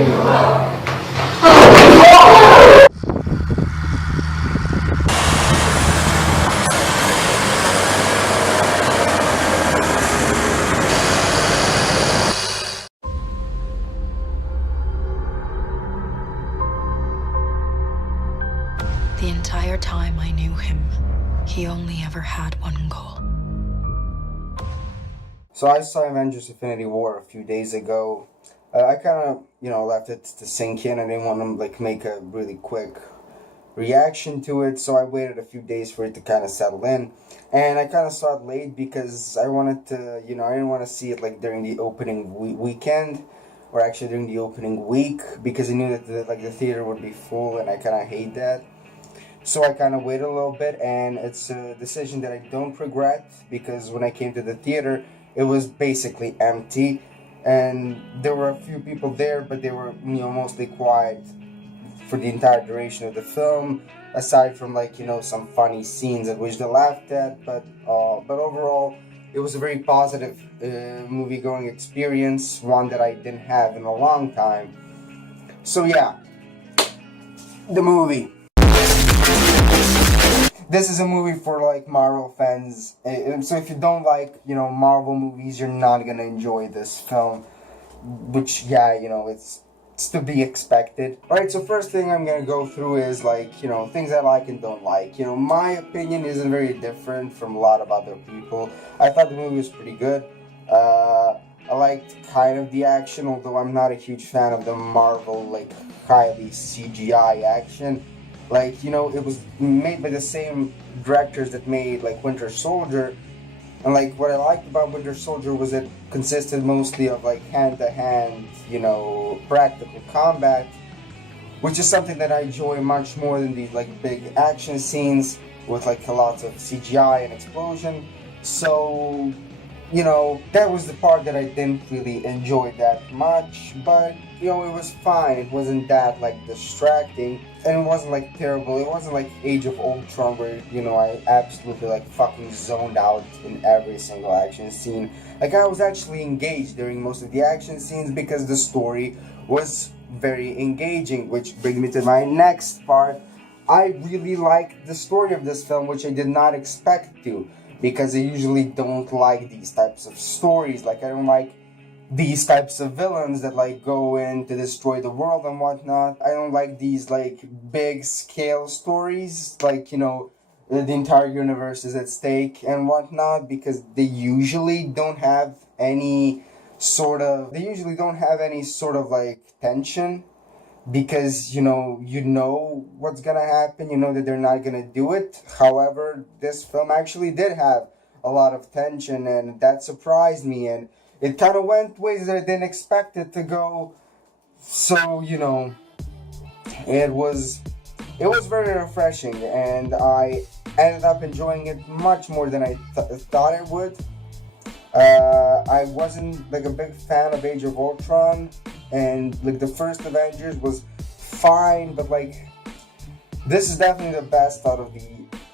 The entire time I knew him, he only ever had one goal. So I saw Avengers Infinity War a few days ago. I kind of, left it to sink in. I didn't want to, make a really quick reaction to it, so I waited a few days for it to kind of settle in. And I kind of saw it late because I wanted to, I didn't want to see it, during the opening weekend, or actually during the opening week, because I knew that, the theater would be full, and I kind of hate that. So I kind of waited a little bit, and it's a decision that I don't regret, because when I came to the theater, it was basically empty, and there were a few people there, but they were, mostly quiet for the entire duration of the film, aside from, some funny scenes at which they laughed at, but overall, it was a very positive movie-going experience, one that I didn't have in a long time. So yeah, the movie. This is a movie for Marvel fans, so if you don't like Marvel movies, you're not gonna enjoy this film, which it's to be expected. Alright, so first thing I'm gonna go through is things I like and don't like. My opinion isn't very different from a lot of other people. I thought the movie was pretty good. I liked kind of the action, although I'm not a huge fan of the Marvel highly CGI action. It was made by the same directors that made, Winter Soldier. And, what I liked about Winter Soldier was it consisted mostly of, hand-to-hand, practical combat. Which is something that I enjoy much more than these, big action scenes with, a lot of CGI and explosion. So, that was the part that I didn't really enjoy that much. But, it was fine. It wasn't that, distracting. And it wasn't, terrible. It wasn't, Age of Ultron where, I absolutely, fucking zoned out in every single action scene. I was actually engaged during most of the action scenes because the story was very engaging, which brings me to my next part. I really liked the story of this film, which I did not expect to, because I usually don't like these types of stories. I don't like these types of villains that go in to destroy the world and whatnot. I don't like these big scale stories, the entire universe is at stake and whatnot, because they usually don't have any sort of tension, because you know what's gonna happen, that they're not gonna do it. However, this film actually did have a lot of tension, and that surprised me, and it kind of went ways that I didn't expect it to go. So, it was very refreshing, and I ended up enjoying it much more than I thought I would. I wasn't a big fan of Age of Ultron, and the first Avengers was fine, but this is definitely the best out of the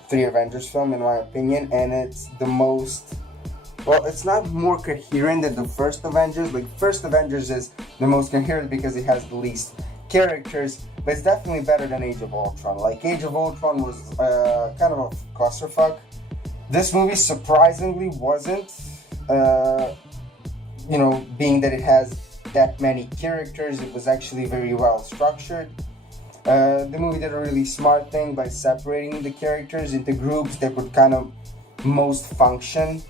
three Avengers film in my opinion, and it's the most. Well, it's not more coherent than the first Avengers. First Avengers is the most coherent because it has the least characters, but it's definitely better than Age of Ultron. Age of Ultron was kind of a clusterfuck. This movie surprisingly wasn't, being that it has that many characters, it was actually very well structured. The movie did a really smart thing by separating the characters into groups that would kind of most function.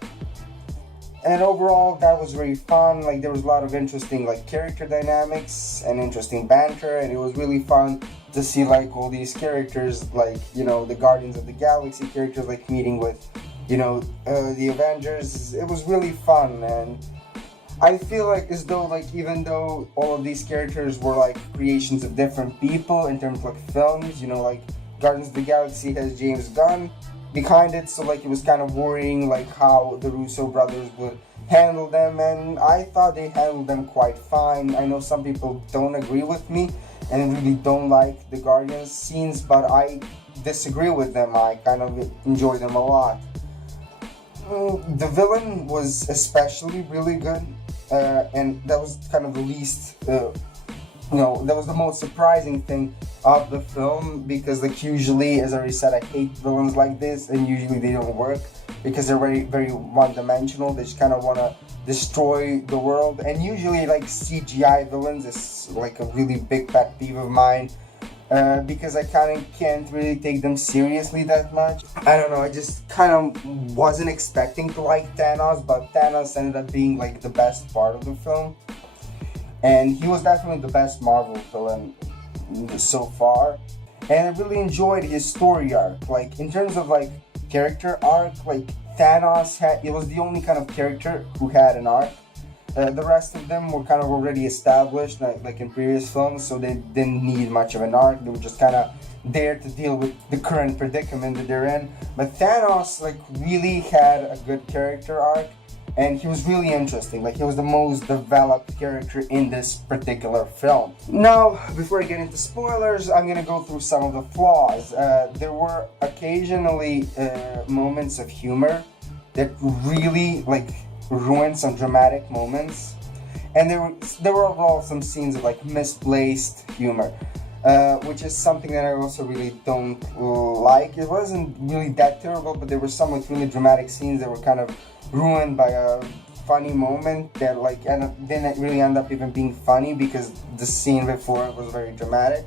And overall, that was really fun. There was a lot of interesting, character dynamics and interesting banter, and it was really fun to see, all these characters, the Guardians of the Galaxy characters, meeting with, the Avengers. It was really fun, and I feel as though, even though all of these characters were, creations of different people in terms of, films, Guardians of the Galaxy has James Gunn behind it, so it was kind of worrying how the Russo brothers would handle them, and I thought they handled them quite fine. I know some people don't agree with me and really don't like the Guardians scenes, but I disagree with them. I kind of enjoy them a lot. The villain was especially really good, and that was kind of the least that was the most surprising thing of the film, because like usually, as I already said, I hate villains like this, and usually they don't work because they're very, very one-dimensional. They just kind of want to destroy the world, and usually like CGI villains is like a really big pet peeve of mine. Because I kind of can't really take them seriously that much. I don't know, I just kind of wasn't expecting to like Thanos, but Thanos ended up being like the best part of the film. And he was definitely the best Marvel villain so far. And I really enjoyed his story arc. Like, in terms of like character arc, like Thanos it was the only kind of character who had an arc. The rest of them were kind of already established, like in previous films, so they didn't need much of an arc. They were just kind of there to deal with the current predicament that they're in. But Thanos, like, really had a good character arc, and he was really interesting. Like, he was the most developed character in this particular film. Now, before I get into spoilers, I'm gonna go through some of the flaws. There were occasionally moments of humor that really, like, ruined some dramatic moments, and there were overall some scenes of like misplaced humor, which is something that I also really don't like. It wasn't really that terrible, but there were some like really dramatic scenes that were kind of ruined by a funny moment that like didn't really end up even being funny because the scene before it was very dramatic.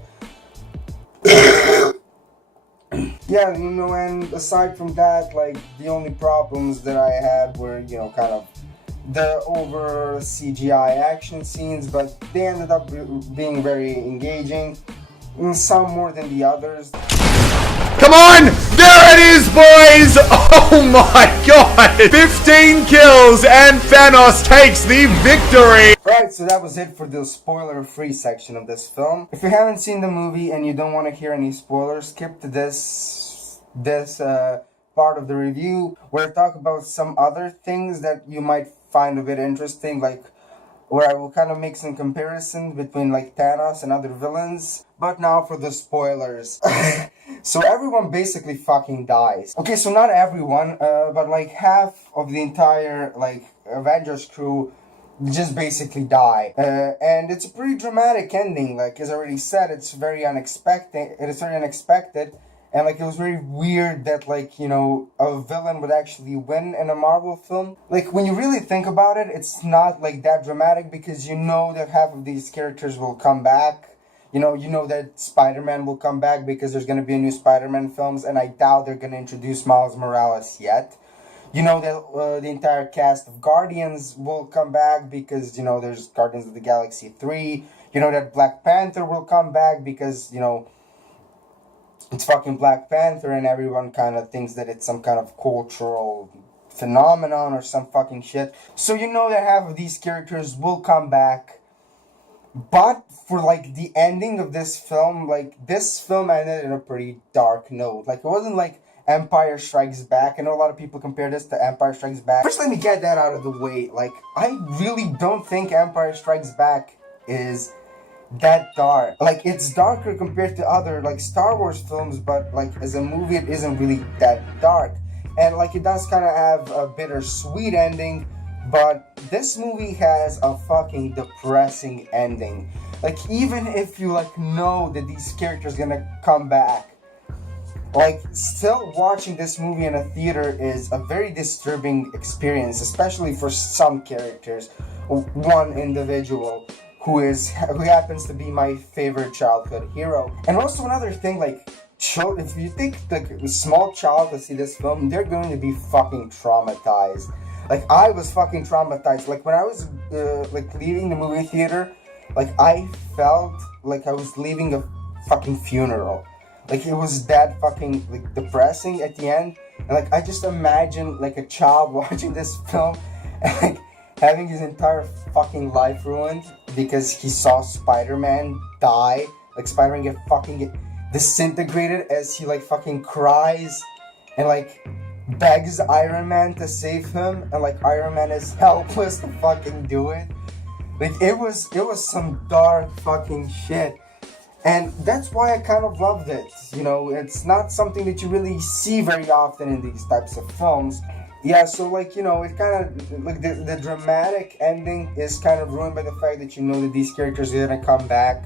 Yeah, and aside from that, like, the only problems that I had were, kind of the over CGI action scenes, but they ended up being very engaging, some more than the others. Come on! There it is, boys! Oh my god! 15 kills and Thanos takes the victory! Alright, so that was it for the spoiler-free section of this film. If you haven't seen the movie and you don't want to hear any spoilers, skip to this part of the review where I talk about some other things that you might find a bit interesting, like where I will kind of make some comparisons between like Thanos and other villains. But now for the spoilers. So everyone basically fucking dies. Okay, so not everyone, but like half of the entire like Avengers crew just basically die. And it's a pretty dramatic ending. Like, as I already said, it's very unexpected. It is very unexpected. And like, it was very weird that like, a villain would actually win in a Marvel film. Like, when you really think about it, it's not like that dramatic, because you know that half of these characters will come back. You know that Spider-Man will come back because there's going to be a new Spider-Man films, and I doubt they're going to introduce Miles Morales yet. You know that the entire cast of Guardians will come back because, there's Guardians of the Galaxy 3. You know that Black Panther will come back because, it's fucking Black Panther, and everyone kind of thinks that it's some kind of cultural phenomenon or some fucking shit. So you know that half of these characters will come back. But for like the ending of this film, like this film ended in a pretty dark note. Like, it wasn't like Empire Strikes Back. I know a lot of people compare this to Empire Strikes Back. First, let me get that out of the way. Like, I really don't think Empire Strikes Back is that dark. Like, it's darker compared to other like Star Wars films, but like as a movie it isn't really that dark. And like, it does kind of have a bittersweet ending, but this movie has a fucking depressing ending. Like, even if you like know that these characters gonna come back, like, still watching this movie in a theater is a very disturbing experience, especially for some characters. One individual who happens to be my favorite childhood hero. And also another thing, like, if you think like a small child to see this film, they're going to be fucking traumatized. Like, I was fucking traumatized. Like, when I was like leaving the movie theater, like, I felt like I was leaving a fucking funeral. Like, it was that fucking like depressing at the end. And like, I just imagine like a child watching this film and like having his entire fucking life ruined because he saw Spider-Man die. Like, Spider-Man get disintegrated as he like fucking cries and like begs Iron Man to save him, and like Iron Man is helpless to fucking do it. Like, it was some dark fucking shit. And that's why I kind of loved it. It's not something that you really see very often in these types of films. Yeah, so like, it kind of, like, the dramatic ending is kind of ruined by the fact that you know that these characters are gonna come back.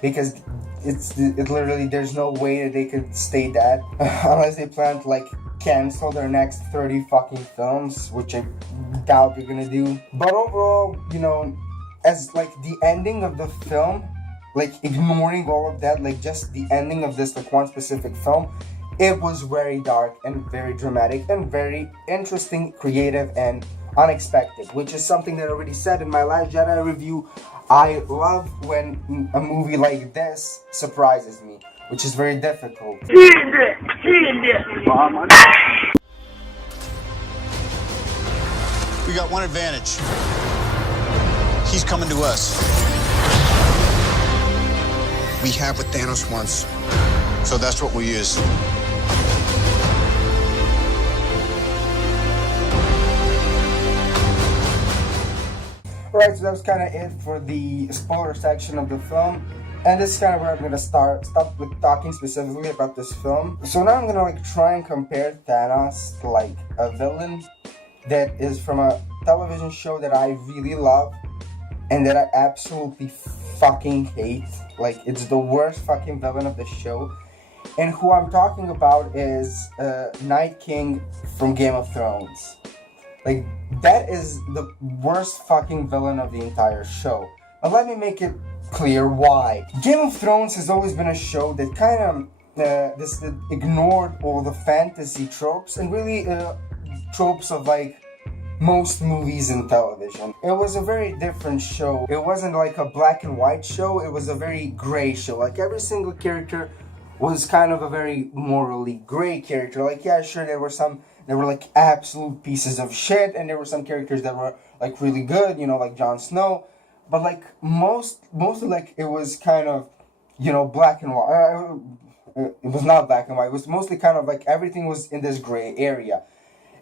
because it literally, there's no way that they could stay dead unless they plan to like cancel their next 30 fucking films, which I doubt they're gonna do. But overall, you know, as like the ending of the film, like ignoring all of that, like just the ending of this like one specific film, it was very dark and very dramatic and very interesting, creative, and unexpected, which is something that I already said in my last Jedi review. I love when a movie like this surprises me, which is very difficult. We got one advantage. He's coming to us. We have what Thanos wants, so that's what we'll use. Alright, so that was kind of it for the spoiler section of the film. And this is kind of where I'm going to stop with talking specifically about this film. So now I'm going to like try and compare Thanos to like a villain that is from a television show that I really love and that I absolutely fucking hate. Like, it's the worst fucking villain of the show. And who I'm talking about is Night King from Game of Thrones. Like, that is the worst fucking villain of the entire show. Now let me make it clear why. Game of Thrones has always been a show that kind of ignored all the fantasy tropes and really tropes of like most movies in television. It was a very different show. It wasn't like a black and white show, it was a very gray show. Like every single character was kind of a very morally gray character. Like, yeah, sure, there were like absolute pieces of shit, and there were some characters that were like really good, you know, like Jon Snow. But like mostly like it was kind of, you know, black and white. It was not black and white. It was mostly kind of like everything was in this gray area.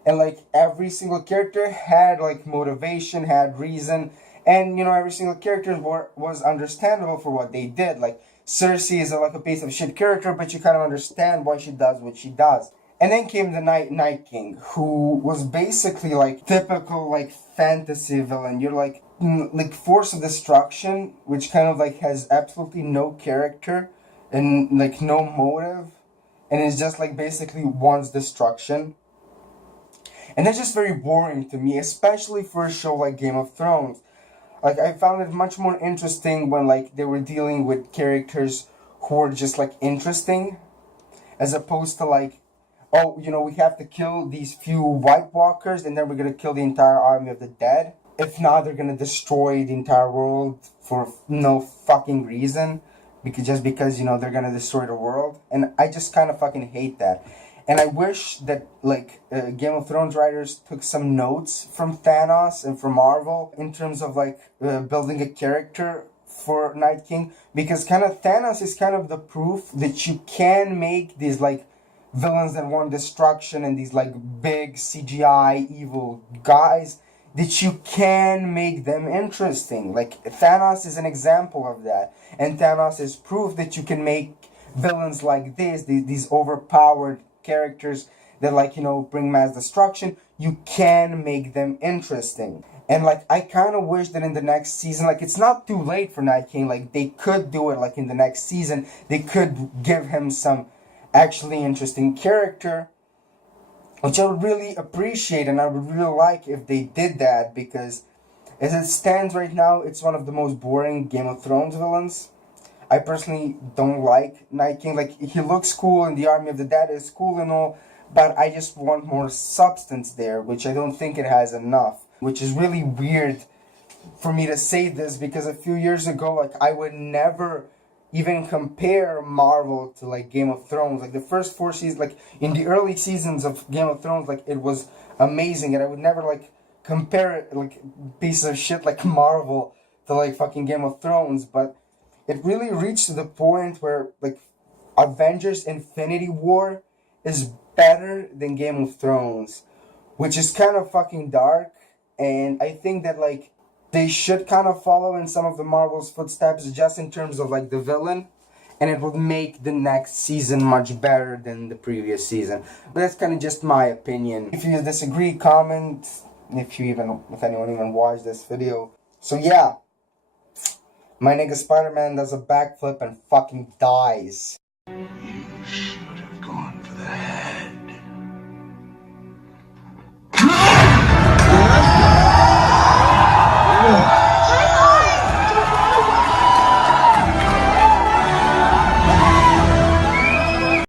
And like every single character had like motivation, had reason, and you know, every single character was understandable for what they did. Like Cersei is like a piece of shit character, but you kind of understand why she does what she does. And then came the Night King, who was basically like typical like fantasy villain. You're like force of destruction, which kind of like has absolutely no character and like no motive, and it's just like basically wants destruction. And that's just very boring to me, especially for a show like Game of Thrones. Like, I found it much more interesting when like they were dealing with characters who were just like interesting, as opposed to like, oh, you know, we have to kill these few White Walkers and then we're gonna kill the entire army of the dead. If not, they're gonna destroy the entire world for no fucking reason, because you know they're gonna destroy the world. And I just kind of fucking hate that. And I wish that like Game of Thrones writers took some notes from Thanos and from Marvel in terms of like building a character for Night King, because kind of Thanos is kind of the proof that you can make these like villains that want destruction and these like big CGI evil guys, that you can make them interesting. Like Thanos is an example of that, and Thanos is proof that you can make villains like this, these overpowered characters that like, you know, bring mass destruction. You can make them interesting. And like, I kind of wish that in the next season, like, it's not too late for Night King, like they could do it like in the next season. They could give him some actually interesting character, which I would really appreciate, and I would really like if they did that, because as it stands right now, it's one of the most boring Game of Thrones villains. I personally don't like Night King. Like, he looks cool and the Army of the Dead is cool and all, but I just want more substance there, which I don't think it has enough. Which is really weird for me to say this, because a few years ago, like, I would never even compare Marvel to like Game of Thrones. Like the first 4 seasons, like in the early seasons of Game of Thrones, like it was amazing, and I would never like compare it like piece of shit like Marvel to like fucking Game of Thrones. But it really reached to the point where like Avengers Infinity War is better than Game of Thrones, which is kind of fucking dark. And I think that like they should kind of follow in some of the Marvel's footsteps, just in terms of like the villain, and it would make the next season much better than the previous season. But that's kind of just my opinion. If you disagree, comment. If anyone even watched this video. So yeah, My nigga Spider-Man does a backflip and fucking dies.